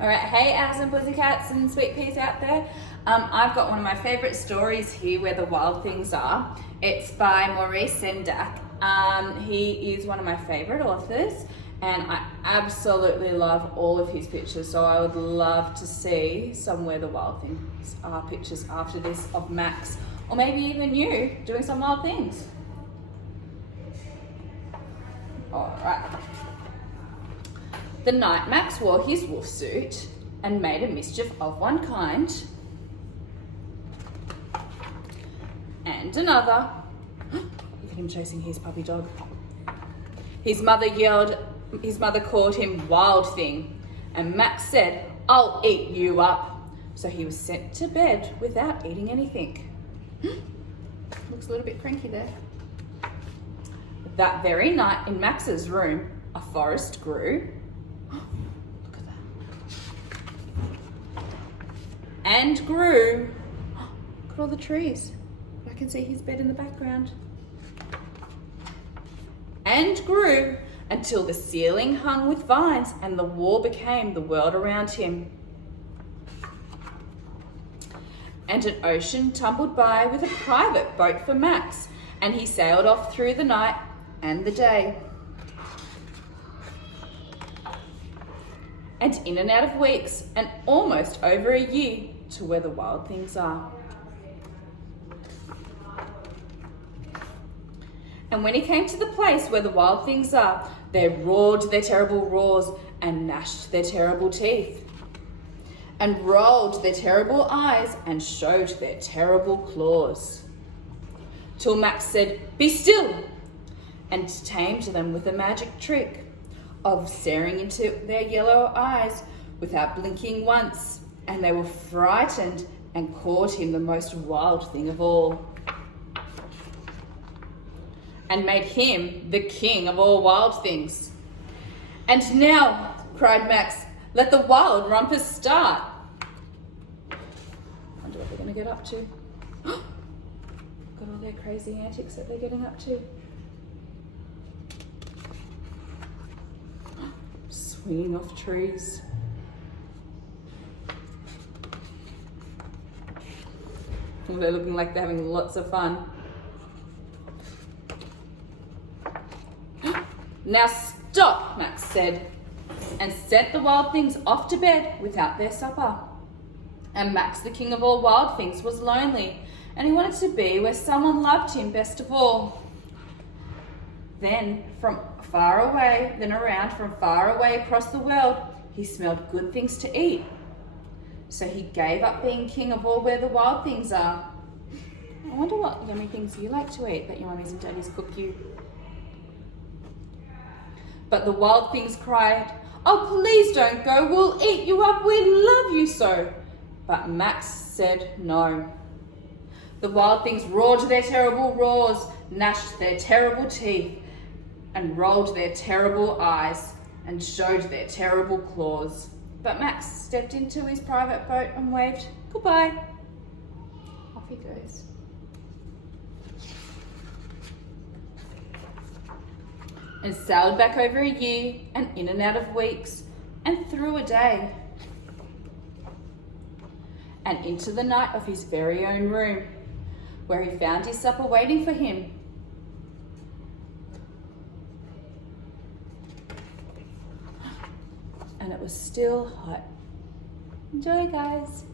All right, hey owls and pussycats and sweet peas out there. I've got one of my favourite stories here, Where the Wild Things Are. It's by Maurice Sendak. He is one of my favourite authors and I absolutely love all of his pictures. So I would love to see some Where the Wild Things Are pictures after this of Max, or maybe even you doing some wild things. All right. The night Max wore his wolf suit and made a mischief of one kind and another. Look at him chasing his puppy dog. His mother called him Wild Thing, and Max said, "I'll eat you up." So he was sent to bed without eating anything. Looks a little bit cranky there. That very night in Max's room, a forest grew. Look at that. And grew. Look at all the trees. I can see his bed in the background. And grew until the ceiling hung with vines and the wall became the world around him. And an ocean tumbled by with a private boat for Max, and he sailed off through the night and the day. And in and out of weeks, and almost over a year, to where the wild things are. And when he came to the place where the wild things are, they roared their terrible roars and gnashed their terrible teeth and rolled their terrible eyes and showed their terrible claws. Till Max said, "Be still," and tamed them with a magic trick of staring into their yellow eyes without blinking once, and they were frightened and called him the most wild thing of all, and made him the king of all wild things. "And now," cried Max, "let the wild rumpus start." Wonder what they're going to get up to. Look at all their crazy antics that they're getting up to. Swinging off trees. They're looking like they're having lots of fun. "Now stop," Max said, and sent the wild things off to bed without their supper. And Max, the king of all wild things, was lonely, and he wanted to be where someone loved him best of all. Then from far away across the world, he smelled good things to eat. So he gave up being king of all where the wild things are. I wonder what yummy things you like to eat that your mummies and daddies cook you. But the wild things cried, "Oh, please don't go, we'll eat you up, we love you so." But Max said no. The wild things roared their terrible roars, gnashed their terrible teeth, and rolled their terrible eyes, and showed their terrible claws. But Max stepped into his private boat and waved goodbye. Off he goes. And sailed back over a year, and in and out of weeks, and through a day, and into the night of his very own room, where he found his supper waiting for him. And it was still hot. Enjoy, guys.